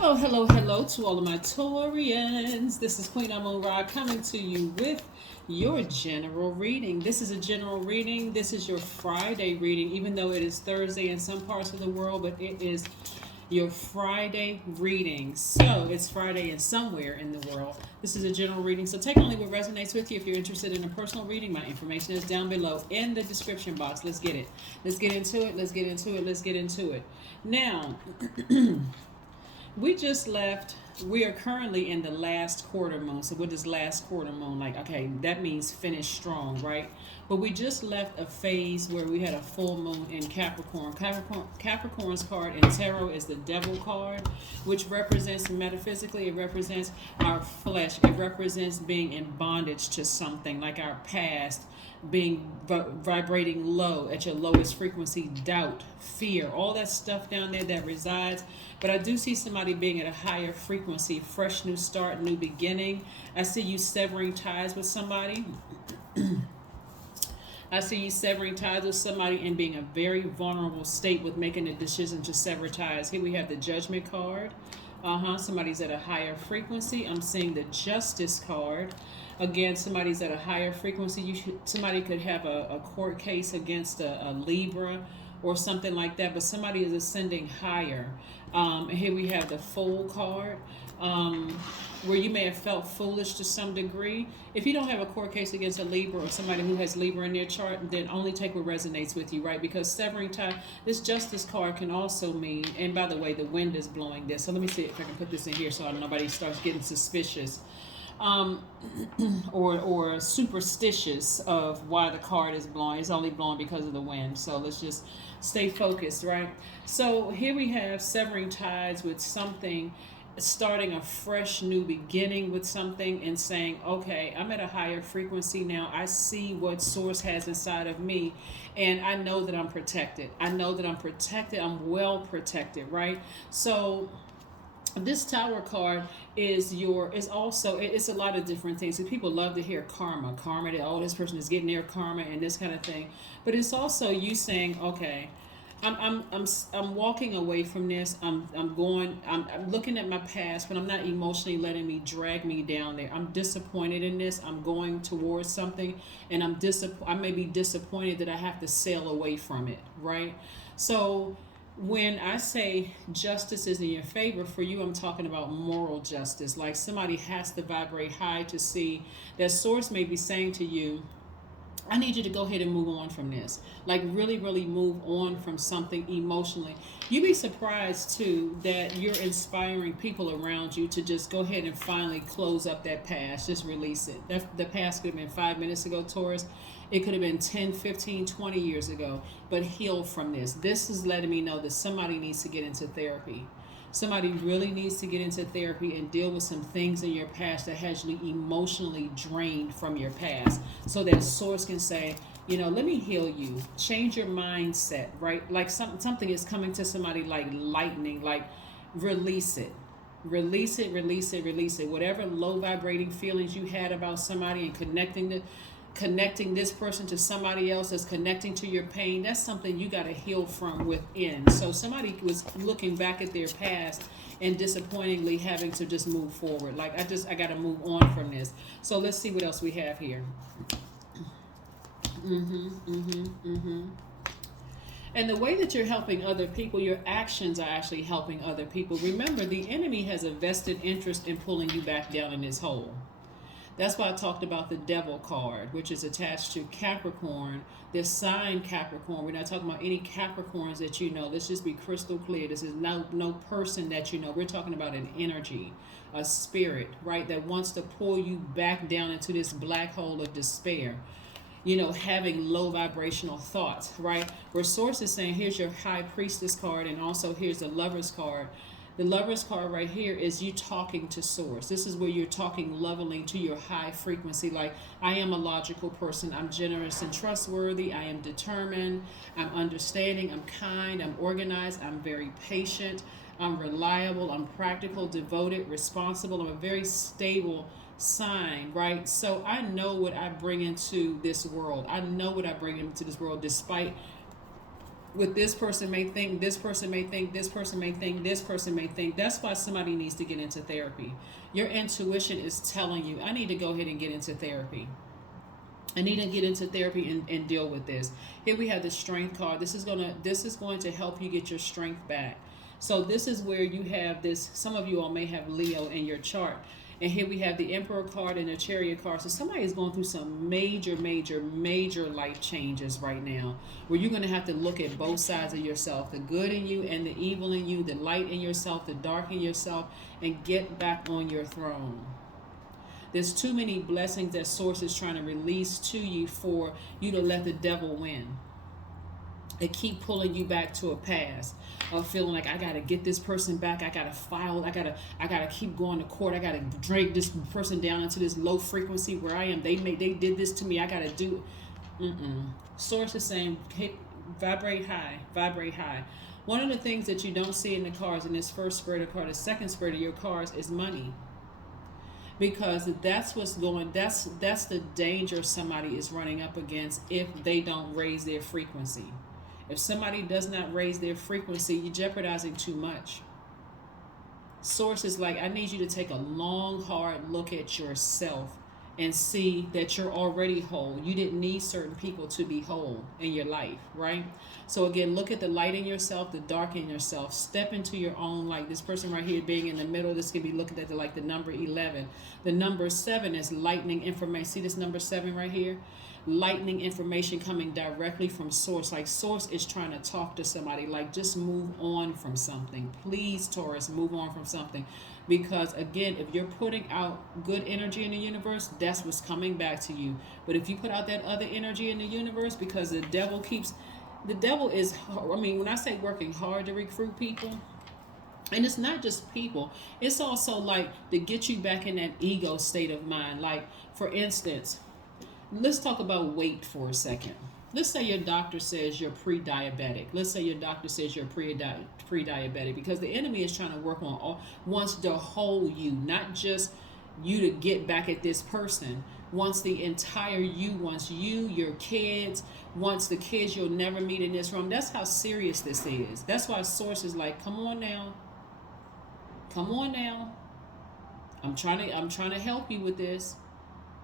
Hello, hello, hello to all of my Taurians. This is Queen Amun Ra coming to you with your general reading. This is a general reading. This is your Friday reading, even though it is Thursday in some parts of the world, but it is your Friday reading. So it's Friday and somewhere in the world. This is a general reading. So take only what resonates with you. If you're interested in a personal reading, my information is down below in the description box. Let's get it. Let's get into it. Let's get into it. Let's get into it. Now, we just left. We are currently in the last quarter moon. So what does last quarter moon like? Okay, that means finish strong, right? But we just left a phase where we had a full moon in Capricorn. Capricorn's card in tarot is the Devil card, which represents metaphysically, it represents our flesh. It represents being in bondage to something, like our past, being vibrating low at your lowest frequency, doubt, fear, all that stuff down there that resides. But I do see somebody being at a higher frequency, fresh new start, new beginning. I see you severing ties with somebody. I see you severing ties with somebody and being a very vulnerable state with making a decision to sever ties. Here we have the Judgment card. Somebody's at a higher frequency. I'm seeing the Justice card. Again, somebody's at a higher frequency. Somebody could have a court case against a Libra or something like that, but somebody is ascending higher. And here we have the Fool card, where you may have felt foolish to some degree. If you don't have a court case against a Libra or somebody who has Libra in their chart, then only take what resonates with you, right? Because severing tie, this Justice card can also mean, and by the way, the wind is blowing this. So let me see if I can put this in here so nobody starts getting suspicious. Or superstitious of why the card is blowing. It's only blowing because of the wind. So let's just stay focused, right? So here we have severing ties with something, starting a fresh new beginning with something and saying, okay, I'm at a higher frequency now. I see what source has inside of me, and I know that I'm protected. I know that I'm protected. I'm well protected, right? So this Tower card is also, it's a lot of different things. So people love to hear karma, that, oh, this person is getting their karma and this kind of thing. But it's also you saying, okay, I'm walking away from this. I'm looking at my past, but I'm not emotionally letting me drag me down there. I'm disappointed in this. I'm going towards something, and I may be disappointed that I have to sail away from it, right? So when I say justice is in your favor, for you, I'm talking about moral justice. Like somebody has to vibrate high to see that source may be saying to you, I need you to go ahead and move on from this. Like really, really move on from something emotionally. You'd be surprised too that you're inspiring people around you to just go ahead and finally close up that past. Just release it. The past could have been 5 minutes ago, Taurus. It could have been 10, 15, 20 years ago. But heal from this. This is letting me know that somebody needs to get into therapy. Somebody really needs to get into therapy and deal with some things in your past that has you emotionally drained from your past, so that source can say, let me heal you, change your mindset, right? Like something is coming to somebody like lightning, like release it. Release it, release it, release it. Whatever low vibrating feelings you had about somebody and connecting this person to somebody else that's connecting to your pain, that's something you got to heal from within. So somebody was looking back at their past and disappointingly having to just move forward. Like I got to move on from this. So let's see what else we have here. And the way that you're helping other people, your actions are actually helping other people. Remember, the enemy has a vested interest in pulling you back down in this hole. That's why I talked about the Devil card, which is attached to Capricorn, this sign Capricorn. We're not talking about any Capricorns that you know. Let's just be crystal clear. This is no person that you know. We're talking about an energy, a spirit, right, that wants to pull you back down into this black hole of despair. Having low vibrational thoughts, right? Where source is saying, here's your High Priestess card, and also here's the Lover's card. The Lover's card right here is you talking to source. This is where you're talking lovingly to your high frequency. Like, I am a logical person. I'm generous and trustworthy. I am determined. I'm understanding. I'm kind. I'm organized. I'm very patient. I'm reliable. I'm practical, devoted, responsible. I'm a very stable sign, right? So I know what I bring into this world. I know what I bring into this world despite What this person may think, this person may think, this person may think, this person may think. That's why somebody needs to get into therapy. Your intuition is telling you, I need to go ahead and get into therapy. I need to get into therapy and deal with this. Here we have the strength card. This is going to help you get your strength back. So this is where you have this. Some of you all may have Leo in your chart. And here we have the Emperor card and the Chariot card. So somebody is going through some major, major, major life changes right now, where you're going to have to look at both sides of yourself, the good in you and the evil in you, the light in yourself, the dark in yourself, and get back on your throne. There's too many blessings that Source is trying to release to you for you to let the devil win. They keep pulling you back to a past of feeling like, I gotta get this person back. I gotta file. I gotta keep going to court. I gotta drag this person down into this low frequency where I am. They did this to me. I gotta do. Source is saying, vibrate high, vibrate high. One of the things that you don't see in the cards, in this first spirit of card, the second spirit of your cards, is money. Because that's what's going. That's the danger somebody is running up against if they don't raise their frequency. If somebody does not raise their frequency, you're jeopardizing too much. Source is like, I need you to take a long, hard look at yourself and see that you're already whole. You didn't need certain people to be whole in your life, right? So again, look at the light in yourself, the dark in yourself. Step into your own light. This person right here being in the middle, this can be looking at the number 11. The number 7 is lightning information. See this number 7 right here? Lightning information coming directly from Source. Like Source is trying to talk to somebody, like just move on from something. Please, Taurus, move on from something. Because again, if you're putting out good energy in the universe, that's what's coming back to you. But if you put out that other energy in the universe, because the devil is, I mean, when I say working hard to recruit people, and it's not just people, it's also like to get you back in that ego state of mind. Like, for instance, let's talk about weight for a second. Let's say your doctor says you're pre-diabetic. Let's say your doctor says you're pre-diabetic, because the enemy is trying to work on, wants to hold you, not just you to get back at this person. Wants the entire you, wants you, your kids, wants the kids you'll never meet in this room. That's how serious this is. That's why Source is like, come on now. Come on now. I'm trying to help you with this.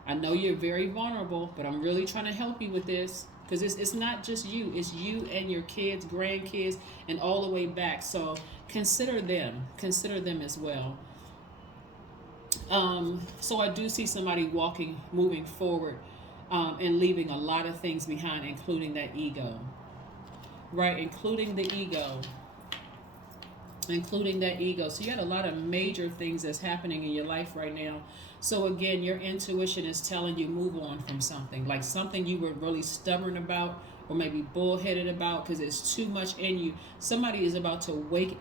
I know you're very vulnerable, but I'm really trying to help you with this, because it's not just you. It's you and your kids, grandkids, and all the way back. So consider them as well. So I do see somebody moving forward, and leaving a lot of things behind, including that ego, right? Including the ego. Including that ego. So you had a lot of major things that's happening in your life right now. So again, your intuition is telling you move on from something, like something you were really stubborn about, or maybe bullheaded about, because it's too much in you. Somebody is about to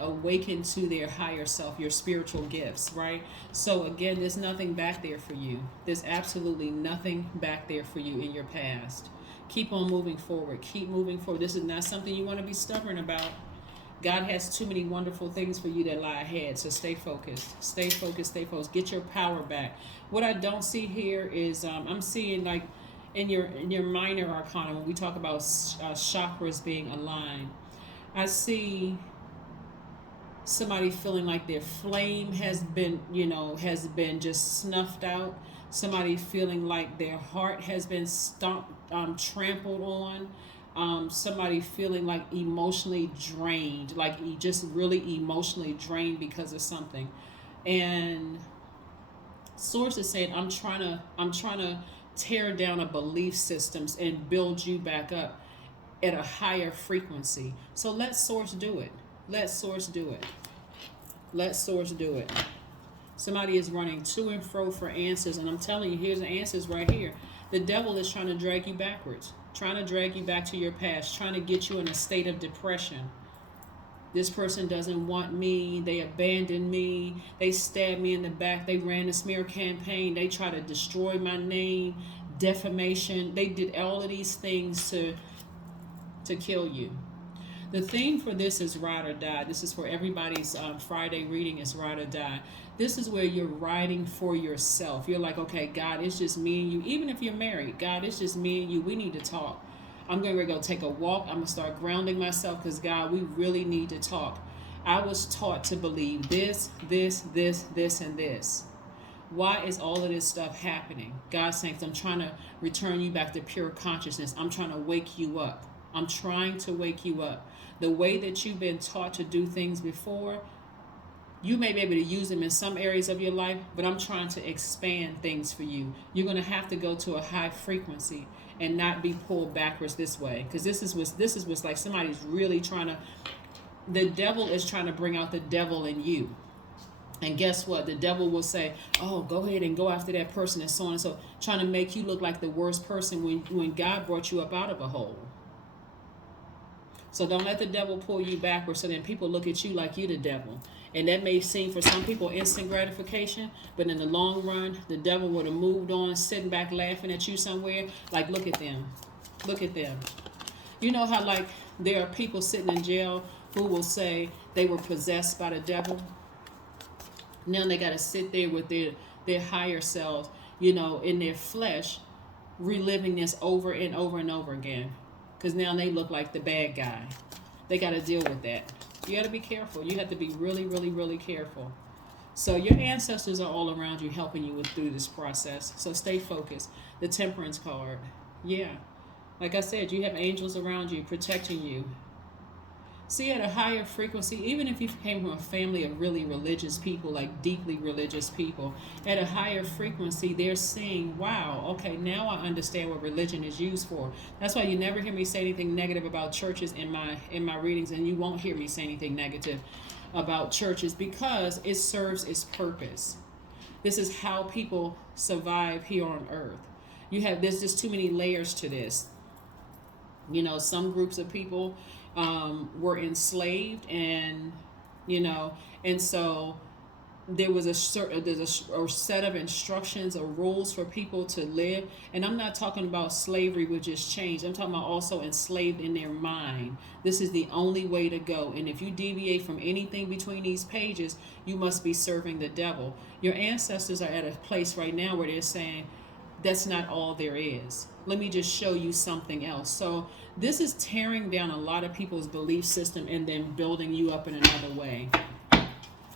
awaken to their higher self, your spiritual gifts, right? So again, there's nothing back there for you. There's absolutely nothing back there for you in your past. Keep on moving forward. Keep moving forward. This is not something you want to be stubborn about. God has too many wonderful things for you that lie ahead. So stay focused. Stay focused. Stay focused. Get your power back. What I don't see here is I'm seeing, like, in your minor arcana, when we talk about chakras being aligned, I see somebody feeling like their flame has been just snuffed out. Somebody feeling like their heart has been trampled on. Somebody feeling like emotionally drained, like just really emotionally drained because of something. And Source is saying, I'm trying to tear down a belief systems and build you back up at a higher frequency. So let Source do it. Let Source do it. Let Source do it. Somebody is running to and fro for answers, and I'm telling you, here's the answers right here. The devil is trying to drag you backwards, trying to drag you back to your past, trying to get you in a state of depression. This person doesn't want me. They abandoned me. They stabbed me in the back. They ran a smear campaign. They tried to destroy my name, defamation. They did all of these things to kill you. The theme for this is ride or die. This is for everybody's Friday reading, is ride or die. This is where you're riding for yourself. You're like, okay, God, it's just me and you. Even if you're married, God, it's just me and you. We need to talk. I'm going to go take a walk. I'm going to start grounding myself because, God, we really need to talk. I was taught to believe this, and this. Why is all of this stuff happening? God's saying, I'm trying to return you back to pure consciousness. I'm trying to wake you up. I'm trying to wake you up. The way that you've been taught to do things before, you may be able to use them in some areas of your life, but I'm trying to expand things for you. You're going to have to go to a high frequency and not be pulled backwards this way. Because this is what's like somebody's really trying to, the devil is trying to bring out the devil in you. And guess what? The devil will say, oh, go ahead and go after that person and so on and so, trying to make you look like the worst person when God brought you up out of a hole. So don't let the devil pull you backwards so then people look at you like you the devil. And that may seem for some people instant gratification, but in the long run, the devil would have moved on, sitting back laughing at you somewhere. Like, look at them. Look at them. You know how like there are people sitting in jail who will say they were possessed by the devil? Now they got to sit there with their higher selves, in their flesh, reliving this over and over and over again. Because now they look like the bad guy. They got to deal with that. You got to be careful. You have to be really, really, really careful. So your ancestors are all around you helping you through this process. So stay focused. The Temperance card. Yeah. Like I said, you have angels around you protecting you. See, at a higher frequency, even if you came from a family of really religious people, like deeply religious people, at a higher frequency, they're saying, wow, okay, now I understand what religion is used for. That's why you never hear me say anything negative about churches in my readings, and you won't hear me say anything negative about churches because it serves its purpose. This is how people survive here on earth. There's just too many layers to this. Some groups of people were enslaved, and so there's a set of instructions or rules for people to live. And I'm not talking about slavery, which is change. I'm talking about also enslaved in their mind. This is the only way to go. And if you deviate from anything between these pages, you must be serving the devil. Your ancestors are at a place right now where they're saying, that's not all there is. Let me just show you something else. So this is tearing down a lot of people's belief system and then building you up in another way.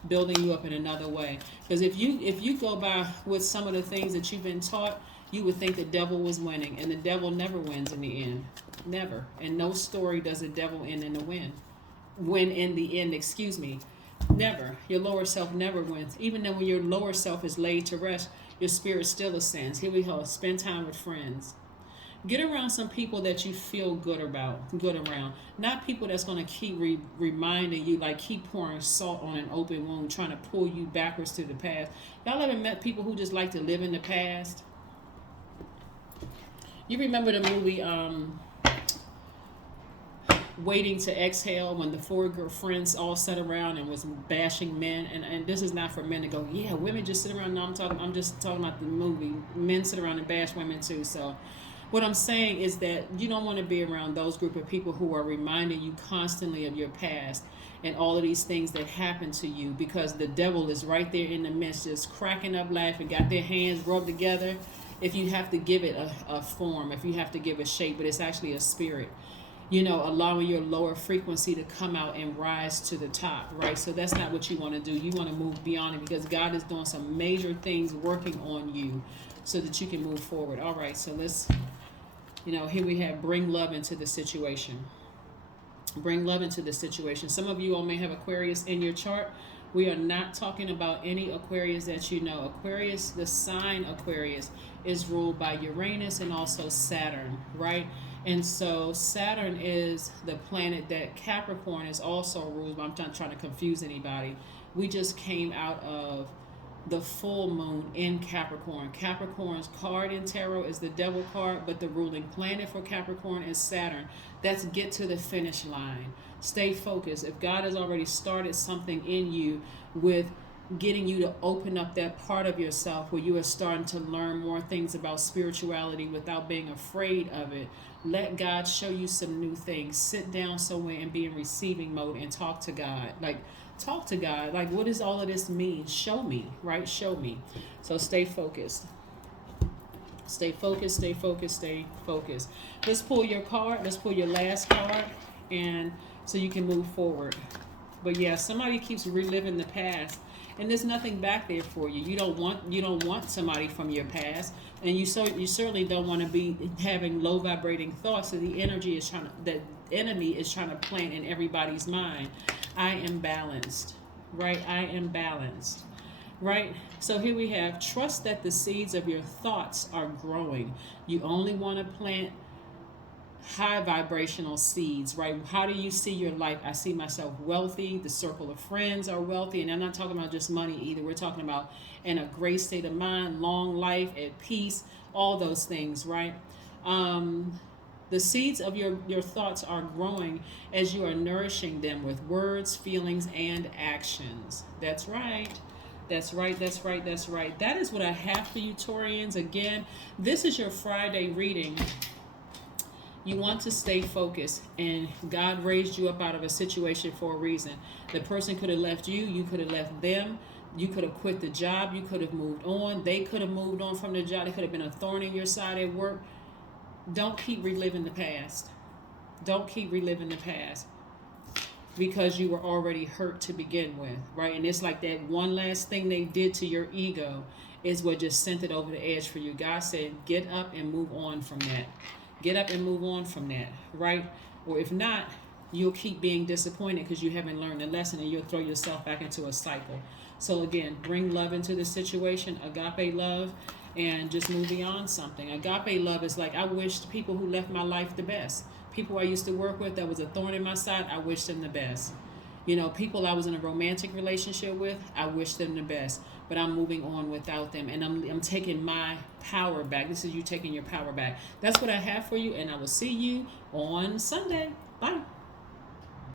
Building you up in another way. Because if you go by with some of the things that you've been taught, you would think the devil was winning. And the devil never wins in the end. Never. And no story does the devil end in the win. Win in the end, excuse me. Never. Your lower self never wins. Even then when your lower self is laid to rest, your spirit still ascends. Here we go. Spend time with friends. Get around some people that you feel good around. Not people that's going to keep reminding you, like keep pouring salt on an open wound, trying to pull you backwards to the past. Y'all ever met people who just like to live in the past? You remember the movie Waiting to Exhale, when the four girlfriends all sat around and was bashing men, and this is not for men to go, yeah, women just sit around. No, I'm just talking about the movie. Men sit around and bash women too. So what I'm saying is that you don't want to be around those group of people who are reminding you constantly of your past and all of these things that happened to you, because the devil is right there in the midst, just cracking up laughing, got their hands rubbed together. If you have to give it a form, if you have to give it shape, but it's actually a spirit. Allowing your lower frequency to come out and rise to the top, right? So that's not what you want to do. You want to move beyond it, because God is doing some major things working on you so that you can move forward. All right, so let's, here we have bring love into the situation. Bring love into the situation. Some of you all may have Aquarius in your chart. We are not talking about any Aquarius that you know. Aquarius, the sign Aquarius, is ruled by Uranus and also Saturn, right? And so Saturn is the planet that Capricorn is also ruled by. I'm not trying to confuse anybody. We just came out of the full moon in Capricorn. Capricorn's card in tarot is the devil card, but the ruling planet for Capricorn is Saturn. That's get to the finish line. Stay focused. If God has already started something in you with getting you to open up that part of yourself where you are starting to learn more things about spirituality without being afraid of it, let God show you some new things. Sit down somewhere and be in receiving mode and talk to God. Talk to God. What does all of this mean? Show me, right? Show me. So stay focused. Stay focused, stay focused, stay focused. Let's pull your card. Let's pull your last card, and so you can move forward. But yeah, somebody keeps reliving the past, and there's nothing back there for you. You don't want somebody from your past, and you certainly don't want to be having low vibrating thoughts that the enemy is trying to plant in everybody's mind. I am balanced, right? I am balanced. Right? So here we have, trust that the seeds of your thoughts are growing. You only want to plant high vibrational seeds, right? How do you see your life? I see myself wealthy. The circle of friends are wealthy. And I'm not talking about just money either. We're talking about in a great state of mind, long life, at peace, all those things, right? The seeds of your thoughts are growing as you are nourishing them with words, feelings, and actions. That's right. That's right, that's right, that's right. That is what I have for you, Taurians. Again, this is your Friday reading. You want to stay focused, and God raised you up out of a situation for a reason. The person could have left you, you could have left them, you could have quit the job, you could have moved on, they could have moved on from the job, they could have been a thorn in your side at work. Don't keep reliving the past. Don't keep reliving the past, because you were already hurt to begin with, right? And it's like that one last thing they did to your ego is what just sent it over the edge for you. God said, get up and move on from that. Get up and move on from that, right? Or if not, you'll keep being disappointed because you haven't learned the lesson, and you'll throw yourself back into a cycle. So again, bring love into the situation, agape love, and just move beyond something. Agape love is like, I wish the people who left my life the best. People I used to work with that was a thorn in my side, I wish them the best. You know, people I was in a romantic relationship with, I wish them the best. But I'm moving on without them, and I'm taking my power back. This is you taking your power back. That's what I have for you, and I will see you on Sunday. Bye.